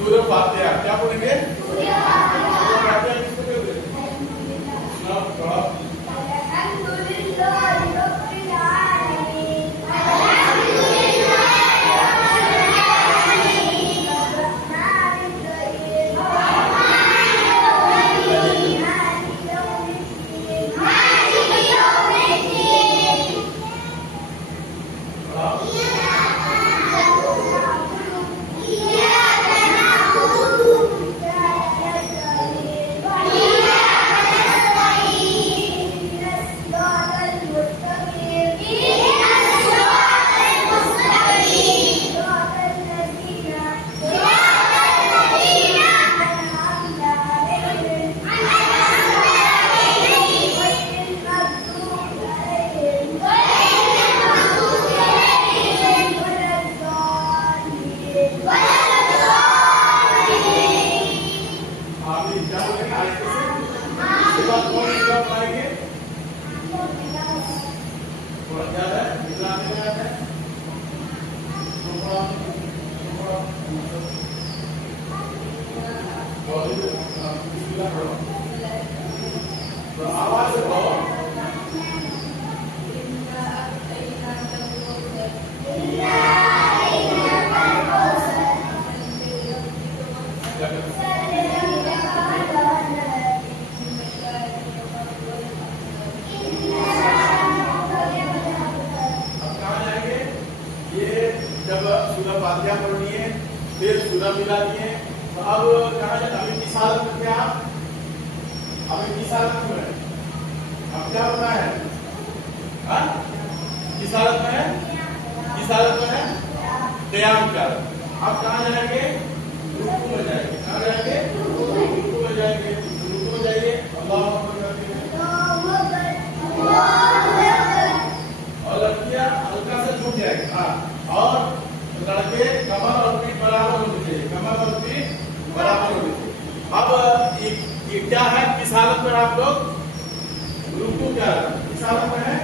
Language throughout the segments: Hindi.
सूरह फातिहा क्या बोलेंगे? सूरह फातिहा किसको बोलते हैं? आवाज से कहो जब सूरह फातिहा पढ़नी है फिर सूरह मिलानी है तो अब कहा जाए अभी किस हालत में क्या अभी किस हालत में है अब क्या होना है किस हालत में है किस हालत में है क़याम का अब कहाँ जाएंगे रुकू में जाएंगे कहाँ जाएंगे रुकू में जाएंगे रुकू में जाइए अल्लाह अकबर करके और लड़कियां हल्का से झुक जाएंगे हाँ और लड़के कमर और पीठ बराबर होनी चाहिए कमर और पीठ बराबर होनी चाहिए अब ये क्या है किस हालत में आप लोग रुकू क्या किस हालत में है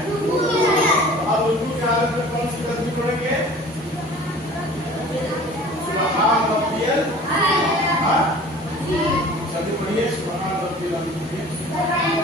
अब रुकू की हालत में कौन सी तस्बीह पढ़ेंगे सुभान रब्बियल हाँ सभी पढ़िए सुभान रब्बियल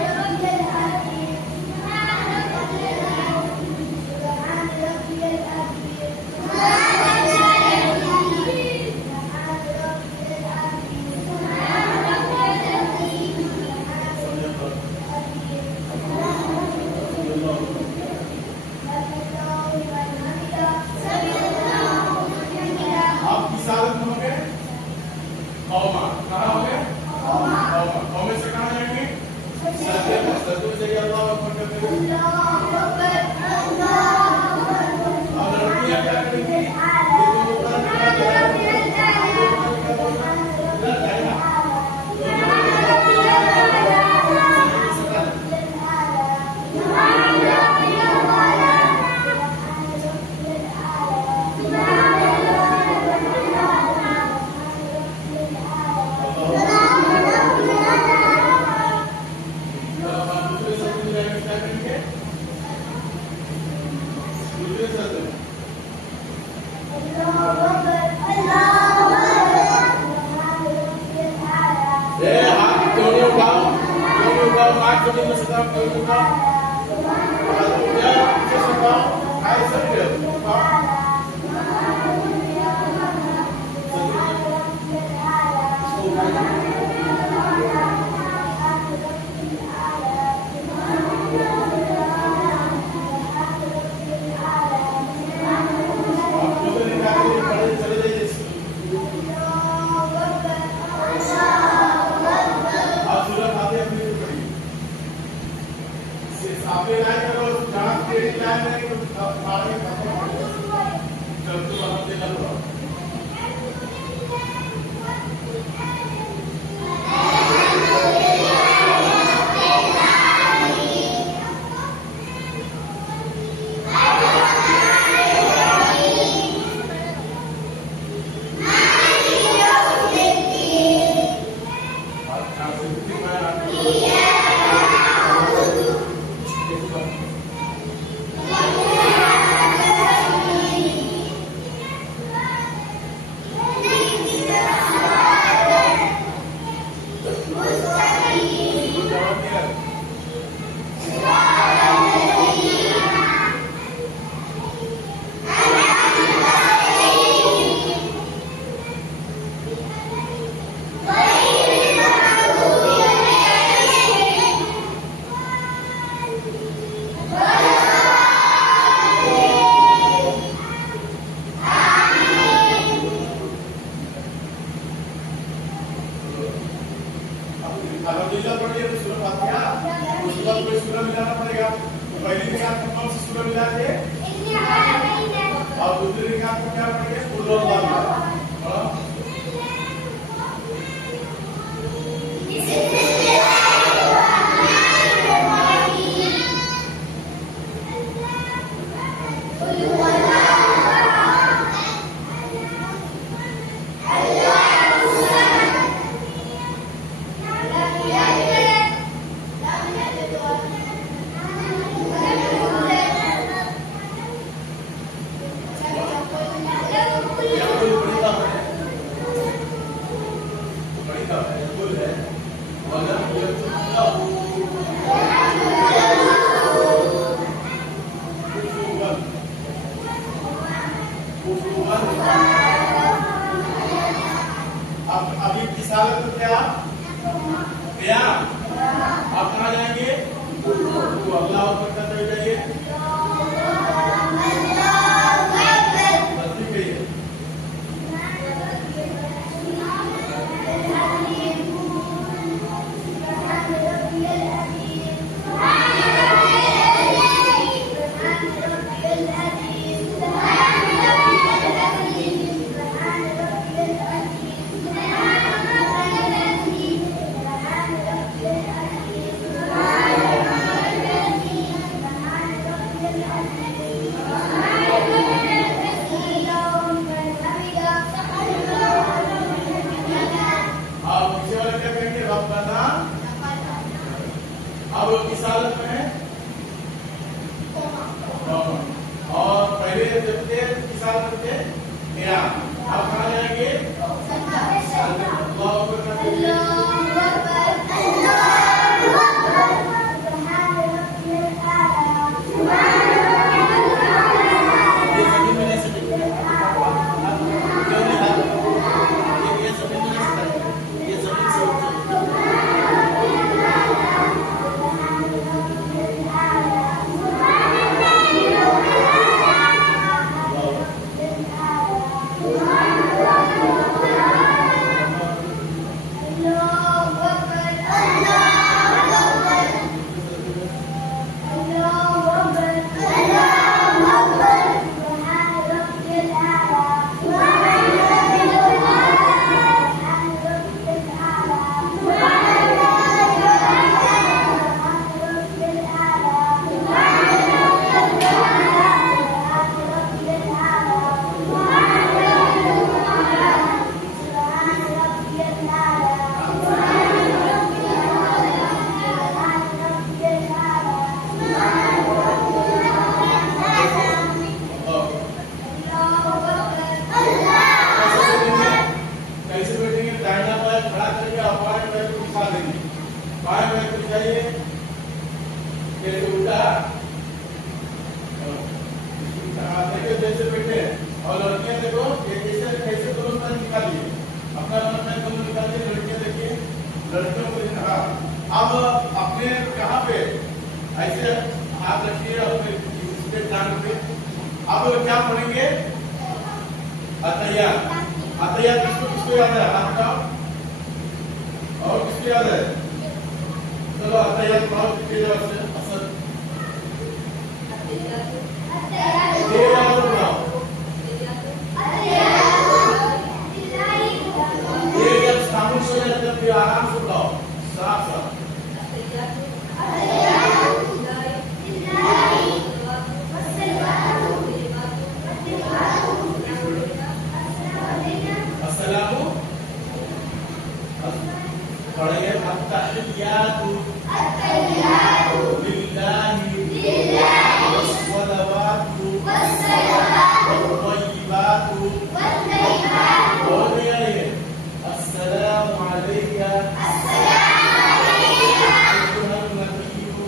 इस हालत में क्या क़याम। आप कहाँ जाएंगे तो अल्लाह अकबर करते हुए जाइए। तस्बीह कहिए। अब किस हालत में है और पहले जब थे किस हालत में थे क़याम। अब कहाँ जाएंगे अल्लाह अकबर करते जैसे बैठे और लड़कियां देखो कैसे कैसे दोनों तरफ निकालिए अपना दोनों निकालिए। लड़कियां देखिए लड़कियों को अब अपने कहाँ पे ऐसे हाथ रखिए अपने इसके टांग पे। अब क्या पढ़ेंगे अतहियात। अतहियात किसको याद है हाथ का और किसको याद है। चलो अतहियात पढ़ो किसके जवाब से असद खामोश हो जाते हैं आराम से उठाओ साफ साफ। अस्सलामु पढ़ेंगे अत्तहियातु लिल्लाहि वस्सलावातु वत्तय्यिबातु अस्सलामु अलैका अय्युहा नबिय्यु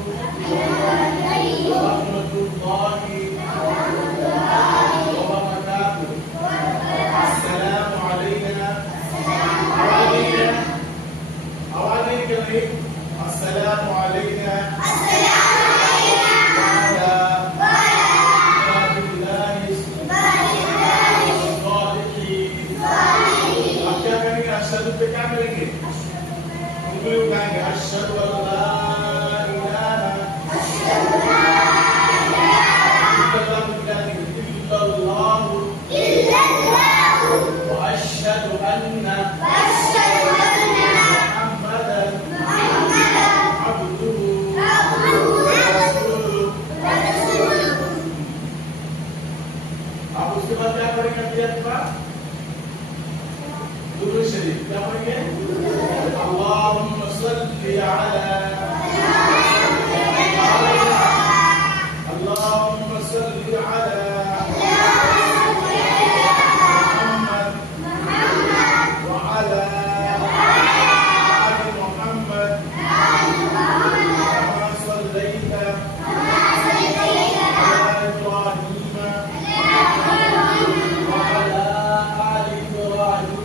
रहमतुल्लाहि व बरकातुहू। अस्सलामु अलैना आवाज नहीं कर रही। अस्सलामु अलैना पे क्या करेंगे उंगली उठाएंगे अशहदु अल्ला इलाहा इल्लल्लाहु व अशहदु अन्ना मुहम्मदन अब्दुहु व रसूलुहु। अब उसके बाद क्या पढ़ेंगे अतियात का दुरूद शरीफ। क्या पढ़ेंगे अल्लाहुम्मा सल्ली अला अल्लाहुम्मा सल्ली अला मुहम्मद व अला आलि मुहम्मद कमा सल्लैता अला इब्राहीम व अला आलि इब्राहीम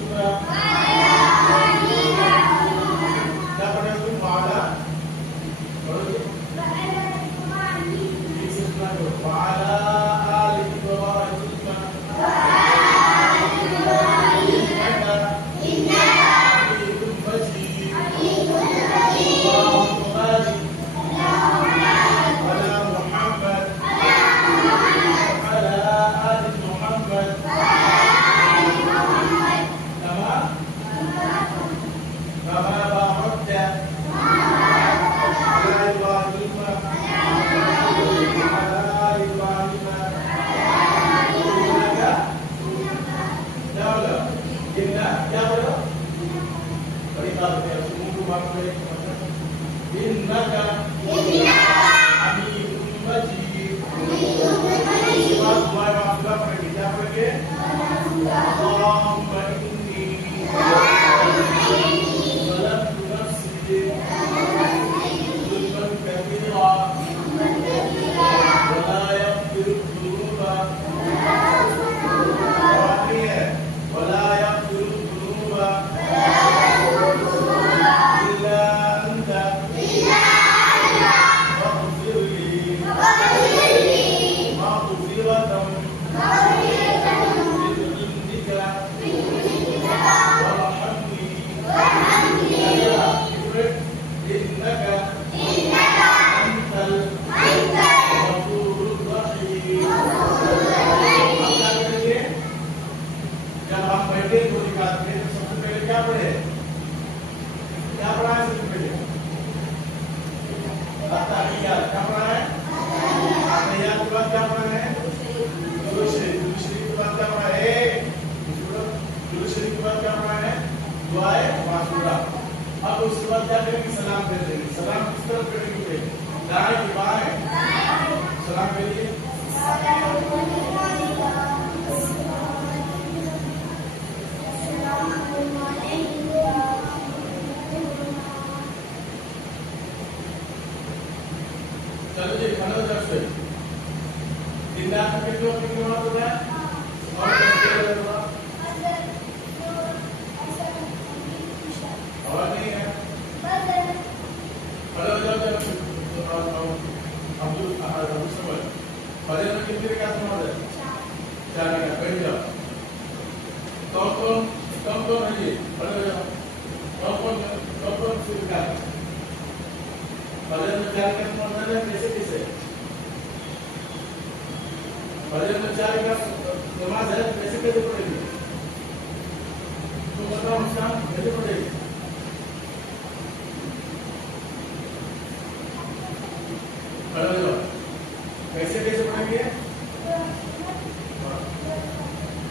क्या बोलो बड़ी बात है मुंह को मार के इन्नका हमीदुम मजीद बात दुआ माफला पढ़ेंगे क्या पढ़ेंगे अल्लाहुम्मा इन्नी ज़लमतु नफ्सी ज़ुल्मन कबीरा वला यग़फिरु ज़ुनूबा वला यग़फिरु ज़ुनूबा इल्ला अंता फग़फिर ली मग़फ़िरतम क्या पढ़े क्या पढ़ा है सबसे पहले अत्तहियात क्या पढ़ा है अत्तहियात के बाद क्या पढ़ा है दुरूद शरीफ के बाद क्या पढ़ा है दुरूद शरीफ के बाद क्या पढ़ा है दुआए माशूरा अब उसके बाद क्या करेंगे सलाम दे देंगे सलाम किस तरफ करेंगे दाएं की बाएं सलाम करिए चलो जी खाना जब से दिन रात में कितने वक्त की नमाज होता है और नहीं है हेलो जब अब्दुल समझ फजर में कितने रकात नमाज है 4 रकात बैठ जाओ कौन है ये हेलो कौन से रकात फजर में 4 रकात नमाज है कैसे फजर में 4 रकात नमाज है कैसे पढ़ेंगे तो बताओ मुस्कान कैसे पढ़ेंगे कैसे पढ़ेंगे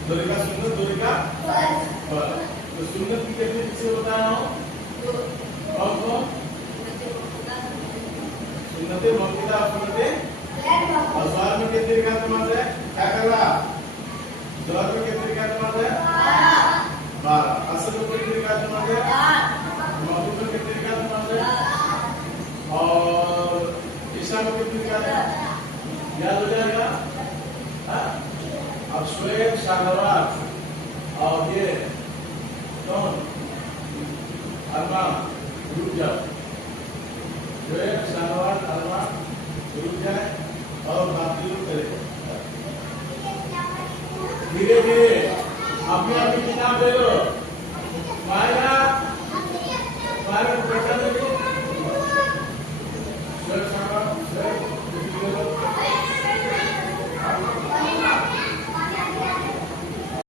दो रकात सुन्नत 2 रकात फर्ज तो सुन्नत की कैसे किसे बताया हूं और कौन सुन्नते मक्तूबा सुन्नते और ज़ोहर में कितनी रकात नमाज है क्या कर रहा ज़ोहर में कितनी रकात नमाज है 12 असर में कितनी रकात नमाज है 8 मगरिब में कितनी रकात नमाज है और इशा में कितनी रकात है याद हो जाएगा हां अब शुएब शाहनवाज और ये कौन अरमा रुक जाओ शुएब शाहनवाज अरमा रुक जाए और बाकी लोग करेंगे धीरे धीरे अपनी अपनी किताब ले लो